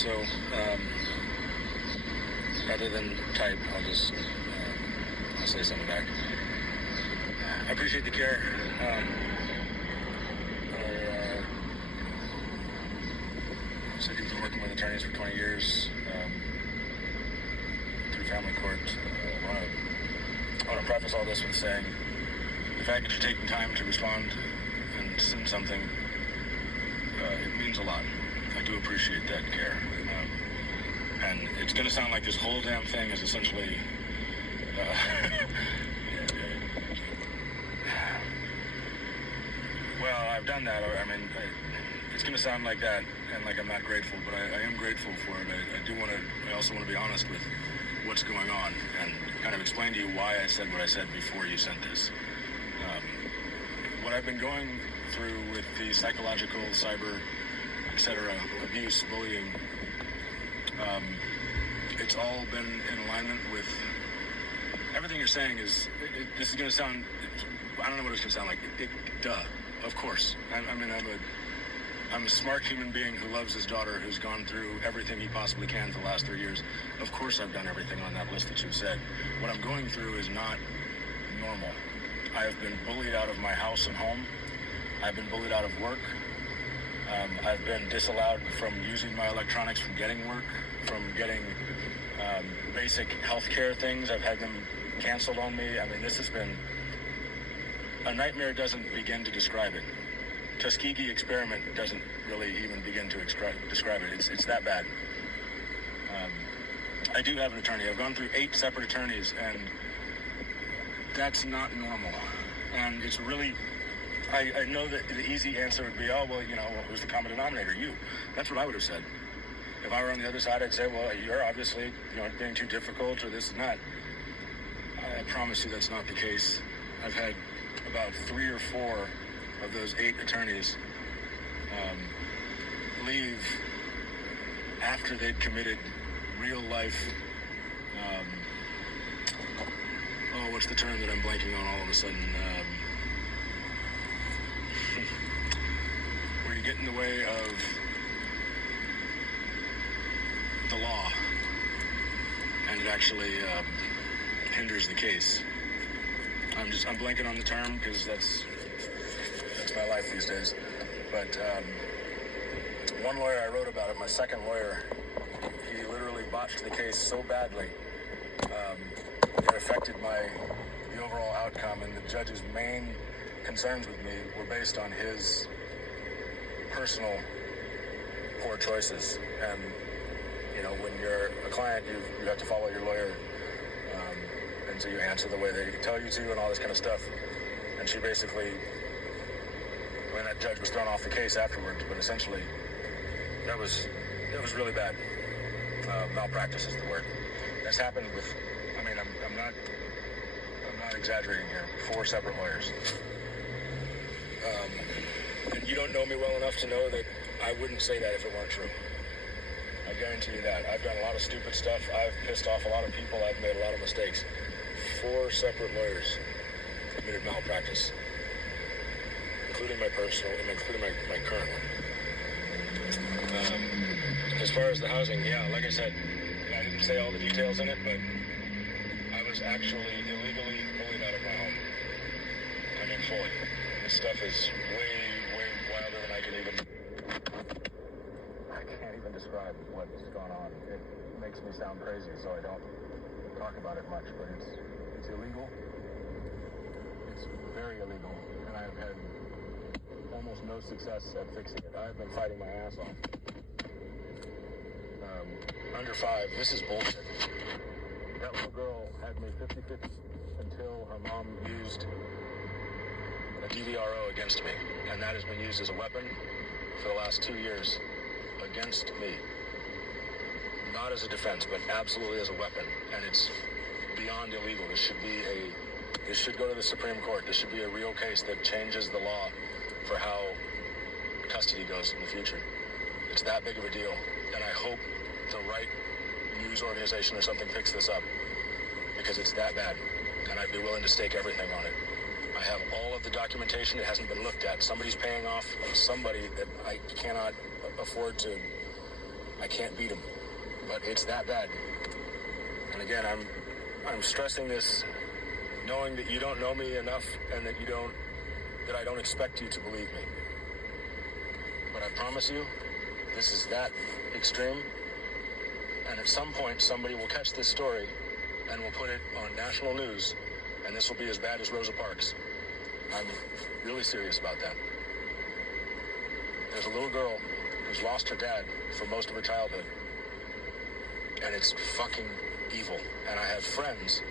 So rather than type, I'll say something back. I appreciate the care. I said you've been working with attorneys for 20 years through family court. I want to preface all this with saying the fact that you're taking time to respond and send something, it means a lot. I do appreciate that care. And it's going to sound like this whole damn thing is essentially well, I've done that. I mean, it's going to sound like that and like I'm not grateful, but I am grateful for it. I also want to be honest with what's going on and kind of explain to you why I said what I said before you sent this. What I've been going through with the psychological, cyber, etc., abuse, bullying, it's all been in alignment with everything you're saying. This is going to sound, I don't know what it's going to sound like. Duh, of course. I'm a smart human being who loves his daughter, who's gone through everything he possibly can for the last 3 years. Of course I've done everything on that list that you said. What I'm going through is not normal. I have been bullied out of my house and home. I've been bullied out of work. I've been disallowed from using my electronics, from getting work, from getting basic healthcare things. I've had them canceled on me. I mean, this has been a nightmare. Doesn't begin to describe it. Tuskegee experiment doesn't really even begin to describe it. It's that bad. I do have an attorney. I've gone through 8 separate attorneys, and that's not normal. And it's really, I know that the easy answer would be, oh, well, what was the common denominator? You. That's what I would have said. If I were on the other side, I'd say, well, you're obviously, being too difficult or this and that. I promise you that's not the case. I've had about 3 or 4 of those 8 attorneys leave after they'd committed real life, what's the term that I'm blanking on all of a sudden? Where you get in the way of the law and it actually hinders the case. I'm blanking on the term because that's my life these days. But one lawyer I wrote about it, my second lawyer, he literally botched the case so badly it affected the overall outcome, and the judge's main concerns with me were based on his personal poor choices. And when you're a client, you have to follow your lawyer, and so you answer the way they tell you to and all this kind of stuff. And she basically, that judge was thrown off the case afterwards, but essentially it was really bad. Malpractice is the word. That's happened with, I'm not exaggerating here, 4 separate lawyers. And you don't know me well enough to know that I wouldn't say that if it weren't true. I guarantee you that. I've done a lot of stupid stuff. I've pissed off a lot of people. I've made a lot of mistakes. 4 separate lawyers committed malpractice, including my personal and including my current one. As far as the housing, like I said, I didn't say all the details in it, but I was actually illegally bullied out of my home. Fully. This stuff is way wilder than I can't even describe what's gone on. It makes me sound crazy, so I don't talk about it much, but it's illegal. It's very illegal, and I've had almost no success at fixing it. I've been fighting my ass off. Under 5, this is bullshit. That little girl had me 50-50 until her mom used a DVRO against me, and that has been used as a weapon for the last 2 years against me. Not as a defense, but absolutely as a weapon, and it's beyond illegal. This should go to the Supreme Court. This should be a real case that changes the law for how custody goes in the future. It's that big of a deal, and I hope the right news organization or something picks this up, because it's that bad, and I'd be willing to stake everything on it. I have all of the documentation. It hasn't been looked at. Somebody's paying off somebody that I cannot afford to I can't beat him. But it's that bad. And again, I'm stressing this knowing that you don't know me enough and that I don't expect you to believe me. But I promise you, this is that extreme. And at some point, somebody will catch this story and will put it on national news, and this will be as bad as Rosa Parks. I'm really serious about that. There's a little girl who's lost her dad for most of her childhood, and it's fucking evil. And I have friends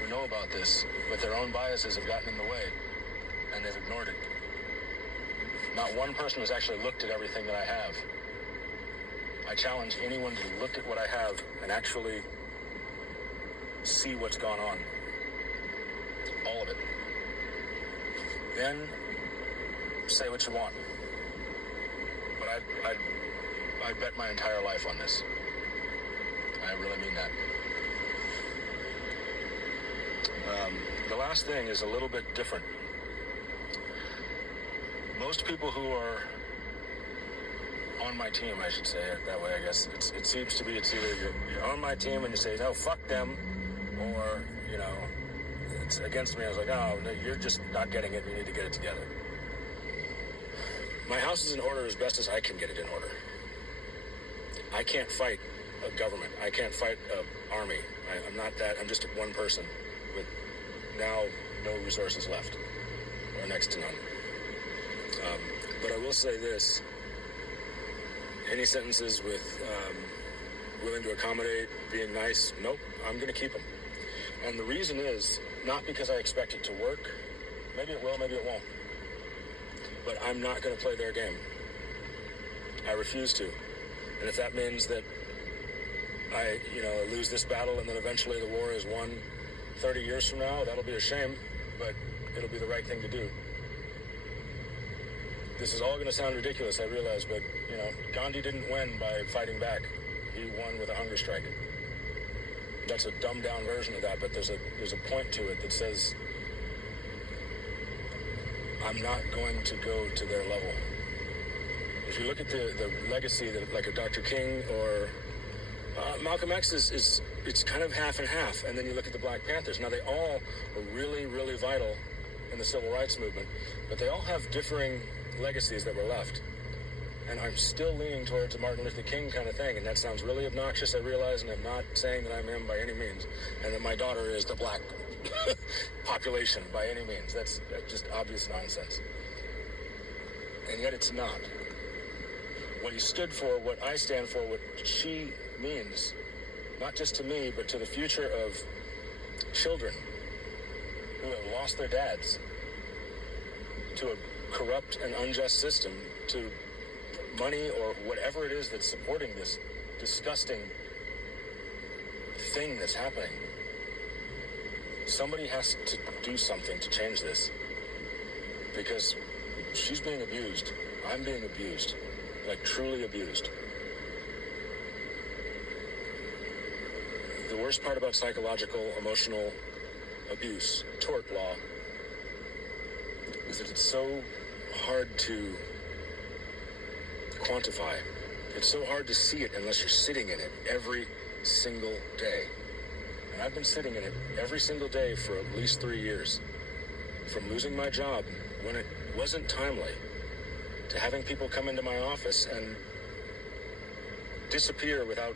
who know about this, but their own biases have gotten in the way, and they've ignored it. Not one person has actually looked at everything that I have. I challenge anyone to look at what I have and actually see what's gone on. All of it. Then say what you want. But I bet my entire life on this. I really mean that. The last thing is a little bit different. Most people who are on my team, I should say it that way, I guess, it seems to be it's either you're on my team and you say, no, fuck them, or, it's against me. I was like, oh, no, you're just not getting it. You need to get it together. My house is in order as best as I can get it in order. I can't fight a government. I can't fight an army. I'm not that. I'm just one person with now no resources left, or next to none. But I will say this. Any sentences with willing to accommodate, being nice, nope, I'm going to keep them. And the reason is not because I expect it to work. Maybe it will, maybe it won't. But I'm not going to play their game. I refuse to. And if that means that I, lose this battle and then eventually the war is won 30 years from now, that'll be a shame, but it'll be the right thing to do. This is all going to sound ridiculous, I realize, but, Gandhi didn't win by fighting back. He won with a hunger strike. That's a dumbed-down version of that, but there's a point to it that says, I'm not going to go to their level. If you look at the legacy that, like a Dr. King or Malcolm X it's kind of half and half, and then you look at the Black Panthers. Now, they all were really, really vital in the civil rights movement, but they all have differing legacies that were left. And I'm still leaning towards a Martin Luther King kind of thing, and that sounds really obnoxious, I realize, and I'm not saying that I'm him by any means, and that my daughter is the black population by any means. That's just obvious nonsense. And yet it's not. What he stood for, what I stand for, what she means, not just to me, but to the future of children who have lost their dads to a corrupt and unjust system, to money or whatever it is that's supporting this disgusting thing that's happening. Somebody has to do something to change this, because she's being abused. I'm being abused, like truly abused. The worst part about psychological, emotional abuse, tort law, is that it's so hard to quantify. It's so hard to see it unless you're sitting in it every single day. And I've been sitting in it every single day for at least 3 years. From losing my job when it wasn't timely, to having people come into my office and disappear without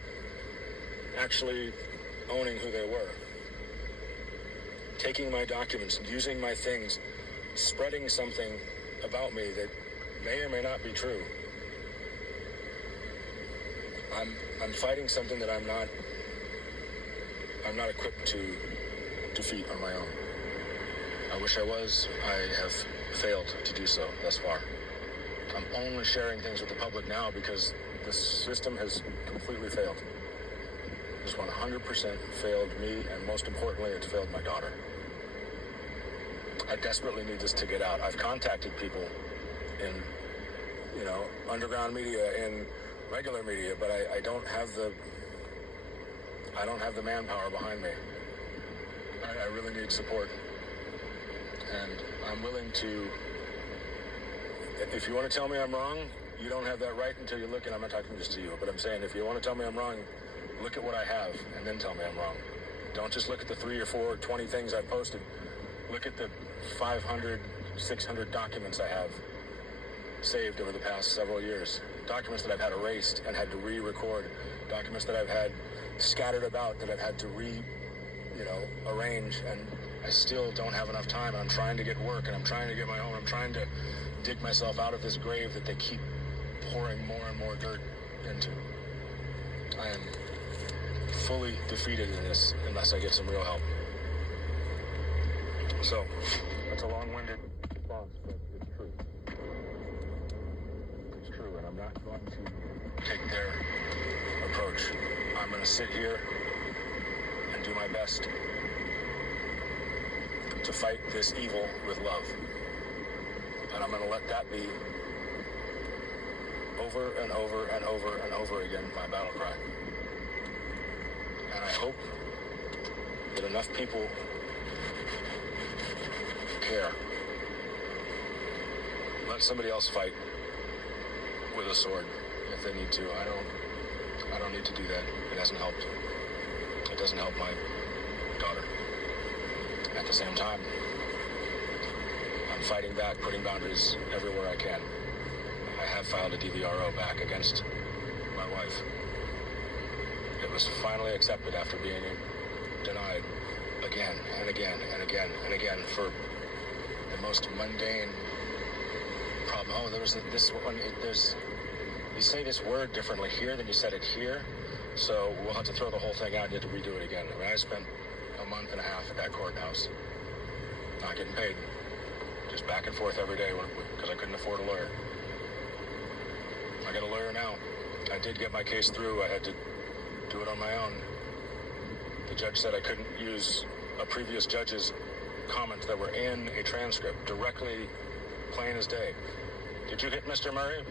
actually owning who they were. Taking my documents, using my things, spreading something about me that may or may not be true. I'm fighting something that I'm not equipped to defeat on my own. I wish I was. I have failed to do so thus far. I'm only sharing things with the public now because the system has completely failed. It's 100% failed me, and most importantly, it's failed my daughter. I desperately need this to get out. I've contacted people in, underground media, in regular media, but I don't have the manpower behind me. I really need support. And I'm willing to, if you want to tell me I'm wrong, You don't have that right until you look, and I'm not talking just to you, but I'm saying if you want to tell me I'm wrong, look at what I have and then tell me I'm wrong. Don't just look at the 3 or 4 or 20 things I've posted. Look at the 500, 600 documents I have saved over the past several years. Documents that I've had erased and had to re-record. Documents that I've had scattered about that I've had to arrange, and I still don't have enough time. I'm trying to get work, and I'm trying to get my own. I'm trying to dig myself out of this grave that they keep pouring more and more dirt into. I am fully defeated in this unless I get some real help. So, that's a long-winded response, but it's true. It's true, and I'm not going to take their approach. I'm going to sit here and do my best to fight this evil with love. And I'm going to let that be over and over and over and over again my battle cry. And I hope that enough people care. Let somebody else fight with a sword if they need to. I don't need to do that. It hasn't helped. It doesn't help my daughter. At the same time, I'm fighting back, putting boundaries everywhere I can. I have filed a DVRO back against my wife. It was finally accepted after being denied again and again and again and again for the most mundane problem. Oh, there was this one. You say this word differently here than you said it here, so we'll have to throw the whole thing out and you have to redo it again. I mean, I spent a month and a half at that courthouse, not getting paid, just back and forth every day because I couldn't afford a lawyer. I got a lawyer now. I did get my case through. I had to do it on my own. The judge said I couldn't use a previous judge's comments that were in a transcript directly, plain as day. Did you hit Mr. Murray?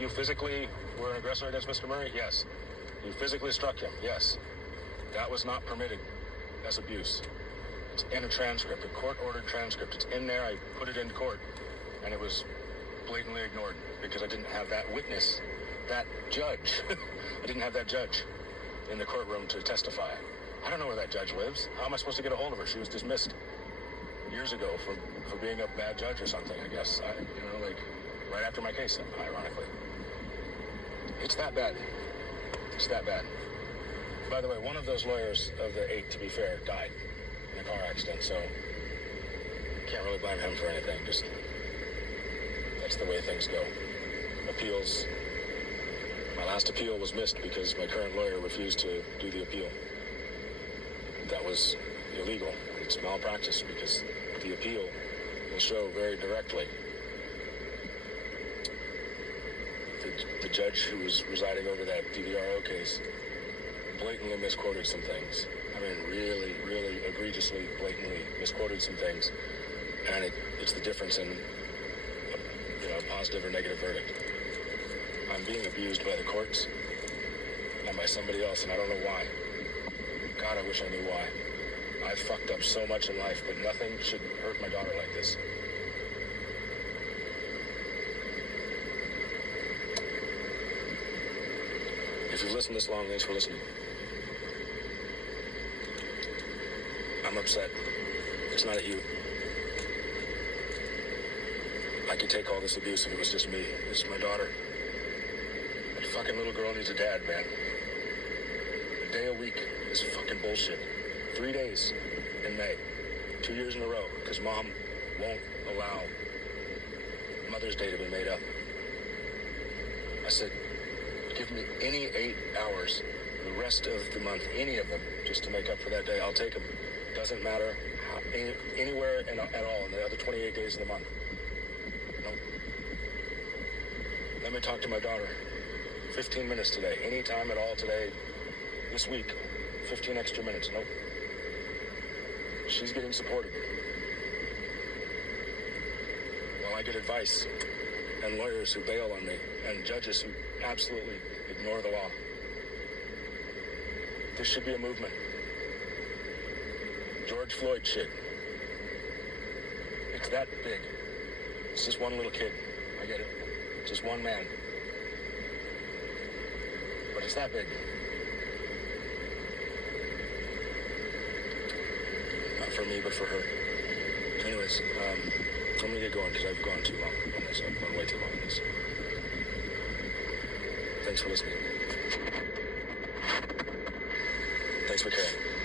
You physically were an aggressor against Mr. Murray? Yes. You physically struck him? Yes. That was not permitted as abuse. It's in a transcript, a court-ordered transcript. It's in there. I put it in court, and it was blatantly ignored because I didn't have that witness, that judge. I didn't have that judge in the courtroom to testify. I don't know where that judge lives. How am I supposed to get a hold of her? She was dismissed years ago for being a bad judge or something, I guess. Right after my case, ironically. It's that bad. It's that bad. By the way, one of those lawyers of the 8, to be fair, died in a car accident, so can't really blame him for anything. Just, that's the way things go. Appeals. My last appeal was missed because my current lawyer refused to do the appeal. That was illegal. It's malpractice because the appeal will show very directly the judge who was residing over that DVRO case blatantly misquoted some things. I mean, really, really egregiously, blatantly misquoted some things. And it's the difference in a positive or negative verdict. I'm being abused by the courts and by somebody else, and I don't know why. God, I wish I knew why. I've fucked up so much in life, but nothing should hurt my daughter like this. If you've listened this long, thanks for listening. I'm upset. It's not at you. I could take all this abuse if it was just me. It's my daughter. That fucking little girl needs a dad, man. A day a week is fucking bullshit. 3 days in May. 2 years in a row, because Mom won't allow Mother's Day to be made up. I said, give me any 8 hours, the rest of the month, any of them, just to make up for that day. I'll take them. Doesn't matter anywhere at all in the other 28 days of the month. Nope. Let me talk to my daughter. 15 minutes today. Any time at all today, this week. 15 extra minutes. Nope. She's getting supported. While I get advice and lawyers who bail on me and judges who absolutely ignore the law. This should be a movement. George Floyd shit. It's that big. It's just one little kid. I get it. Just one man. but it's that big. Not for me, but for her. Anyways, I'm gonna get going because I've gone too long on this. I've gone way too long on this. Thanks for listening. Thanks for caring.